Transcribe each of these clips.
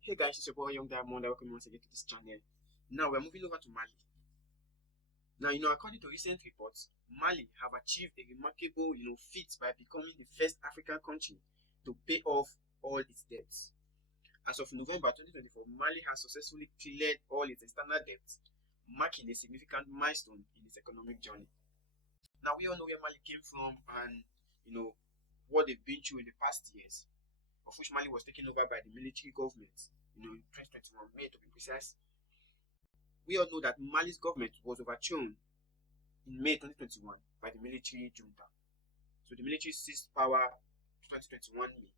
Hey guys, it's your boy Young Diamond. Welcome once again to this channel. Now we're moving over to Mali. Now, according to recent reports, Mali have achieved a remarkable, feat by becoming the first African country to pay off all its debts. As of November 2024, Mali has successfully cleared all its external debts, marking a significant milestone in its economic journey. Now, we all know where Mali came from and, what they've been through in the past years, of which Mali was taken over by the military government, in 2021, May to be precise. We all know that Mali's government was overthrown in May 2021 by the military junta. So the military seized power 2021 May.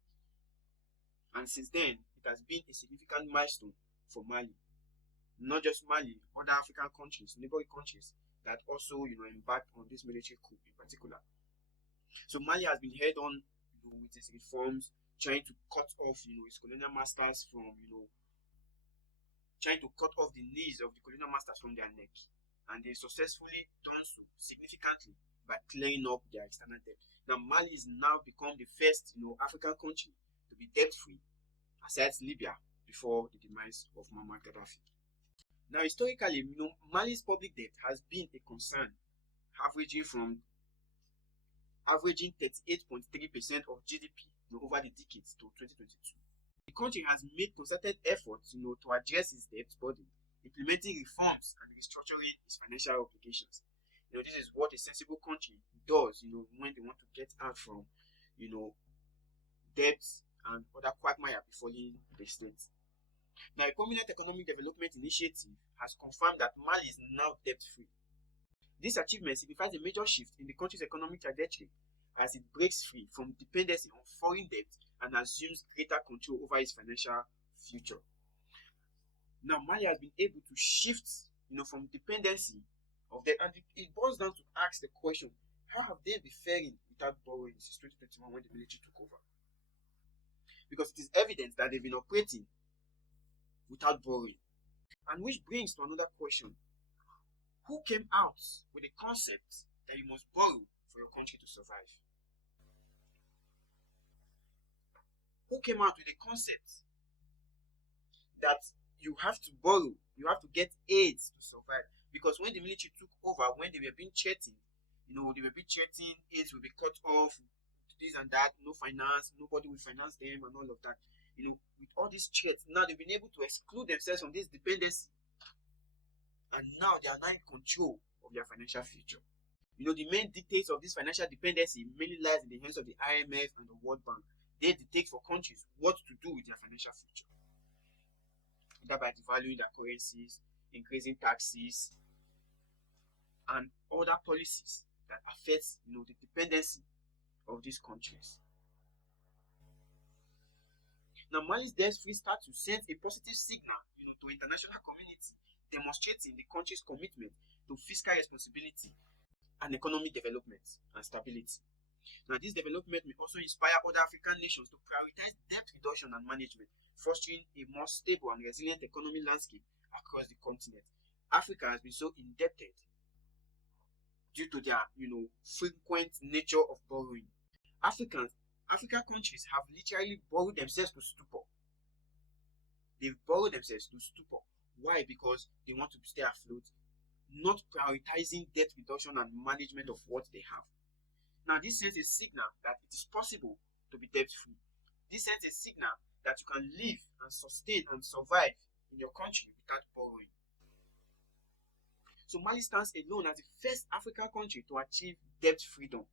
And since then, it has been a significant milestone for Mali. Not just Mali, other African countries, neighboring countries that also, embarked on this military coup in particular. So Mali has been head on, with its reforms, trying to cut off, its colonial masters from, trying to cut off the knees of the colonial masters from their neck. And they successfully done so significantly by clearing up their external debt. Now, Mali is now become the first, African country to be debt-free, aside Libya, before the demise of Muammar Gaddafi. Now, historically, Mali's public debt has been a concern, averaging 38.3% of GDP over the decades to 2022. The country has made concerted efforts, to address its debt burden, implementing reforms and restructuring its financial obligations. This is what a sensible country does, when they want to get out from, debts and other quagmire befalling the state. Now, a prominent economic development initiative has confirmed that Mali is now debt-free. This achievement signifies a major shift in the country's economic trajectory as it breaks free from dependency on foreign debt and assumes greater control over its financial future. Now, Mali has been able to shift, from dependency of debt, and it boils down to ask the question: how have they been faring without borrowing since 2021 when the military took over? Because it is evident that they've been operating without borrowing. And which brings to another question: who came out with the concept that you must borrow for your country to survive? Who came out with the concept that you have to borrow, you have to get aids to survive? Because when the military took over, when they were being threatened, they were being threatened, aids will be cut off, this and that, no finance, nobody will finance them and all of that. With all these threats, now they've been able to exclude themselves from this dependency. And now they are now in control of their financial future. The main dictates of this financial dependency mainly lies in the hands of the IMF and the World Bank. They dictate for countries what to do with their financial future, either by devaluing their currencies, increasing taxes, and other policies that affect, the dependency of these countries. Now, Mali's debt-free status sends a positive signal, to international community, demonstrating the country's commitment to fiscal responsibility and economic development and stability. Now, this development may also inspire other African nations to prioritize debt reduction and management, fostering a more stable and resilient economic landscape across the continent. Africa has been so indebted due to their, frequent nature of borrowing. African countries have literally borrowed themselves to stupor. They've borrowed themselves to stupor. Why? Because they want to stay afloat, not prioritizing debt reduction and management of what they have. Now, this sends a signal that it is possible to be debt-free. This sends a signal that you can live and sustain and survive in your country without borrowing. So Mali stands alone as the first African country to achieve debt freedom,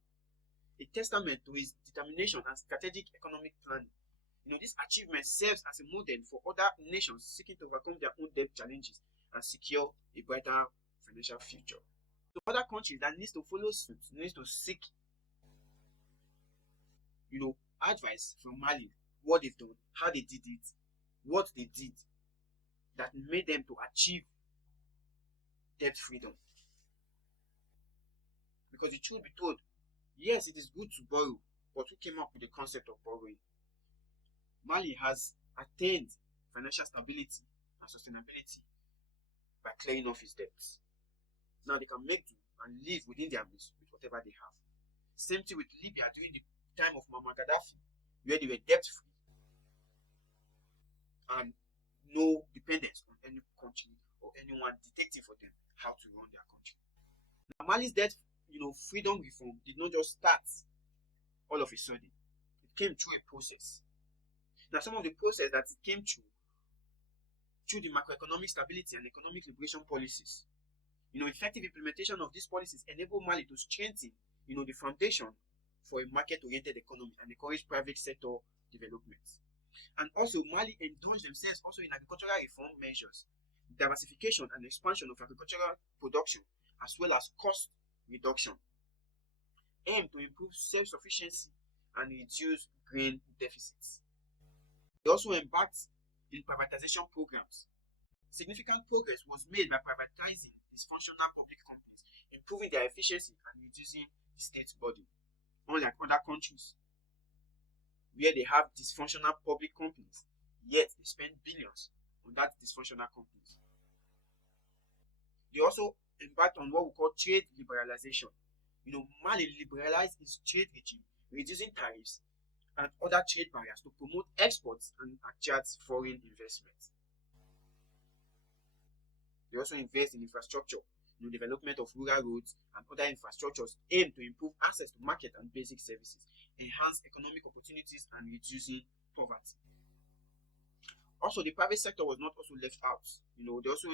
a testament to its determination and strategic economic planning. This achievement serves as a model for other nations seeking to overcome their own debt challenges and secure a brighter financial future. So other countries that need to follow suit, need to seek, advice from Mali, what they've done, how they did it, what they did that made them to achieve debt freedom. Because the truth be told, yes, it is good to borrow, but who came up with the concept of borrowing? Mali has attained financial stability and sustainability by clearing off its debts. Now they can make do and live within their means with whatever they have. Same thing with Libya during the time of Muammar Gaddafi, where they were debt-free. And no dependence on any country or anyone dictating for them how to run their country. Now, Mali's debt, freedom reform did not just start all of a sudden. It came through a process. Now, some of the process that it came through the macroeconomic stability and economic liberation policies. Effective implementation of these policies enable Mali to strengthen, the foundation for a market-oriented economy and encourage private sector development. And also, Mali indulged themselves also in agricultural reform measures, diversification and expansion of agricultural production, as well as cost reduction, aimed to improve self-sufficiency and reduce grain deficits. They also embarked in privatization programs. Significant progress was made by privatizing dysfunctional public companies, improving their efficiency and reducing the state burden. Unlike other countries where they have dysfunctional public companies, yet they spend billions on that dysfunctional companies. They also embarked on what we call trade liberalization. Mali liberalized its trade regime, reducing tariffs and other trade barriers to promote exports and attract foreign investment. They also invest in infrastructure, development of rural roads and other infrastructures aimed to improve access to market and basic services, enhance economic opportunities and reducing poverty. Also, the private sector was not also left out. They also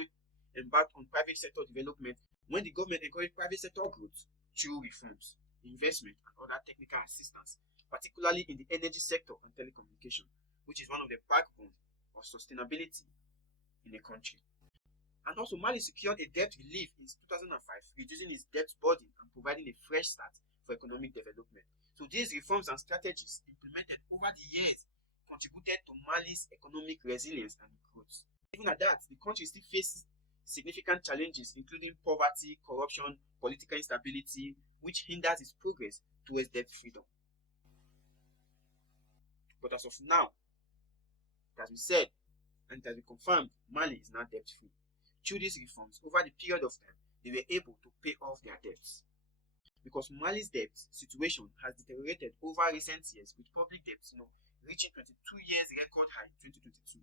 embarked on private sector development when the government encouraged private sector growth through reforms, investment and other technical assistance, particularly in the energy sector and telecommunication, which is one of the backbone of sustainability in a country. And also, Mali secured a debt relief in 2005, reducing its debt burden and providing a fresh start for economic development. So these reforms and strategies implemented over the years contributed to Mali's economic resilience and growth. Even at that, the country still faces significant challenges, including poverty, corruption, political instability, which hinders its progress towards debt freedom. But as of now, it has been said and it has been confirmed, Mali is now debt-free. Through these reforms, over the period of time, they were able to pay off their debts. Because Mali's debt situation has deteriorated over recent years, with public debts, reaching 22 years record high in 2022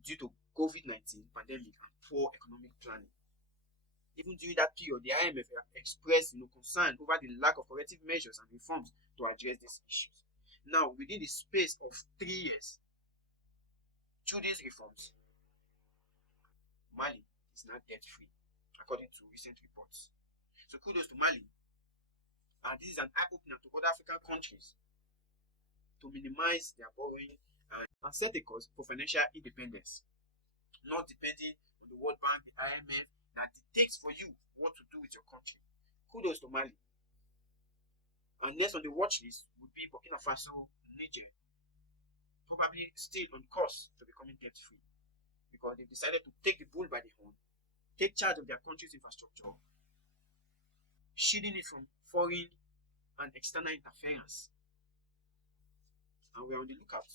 due to COVID-19 pandemic and poor economic planning. Even during that period, the IMF expressed concern over the lack of corrective measures and reforms to address these issues. Now, within the space of 3 years, through these reforms, Mali is now debt-free, according to recent reports. So kudos to Mali. And this is an eye-opener to other African countries to minimize their borrowing and set a course for financial independence, not depending on the World Bank, the IMF, that dictates for you what to do with your country. Kudos to Mali. And next on the watch list would be Burkina Faso, Niger, probably still on course to becoming debt-free, because they've decided to take the bull by the horn, take charge of their country's infrastructure, shielding it from foreign and external interference. And we're on the lookout.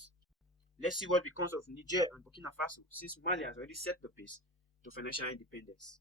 Let's see what becomes of Niger and Burkina Faso, since Mali has already set the pace to financial independence.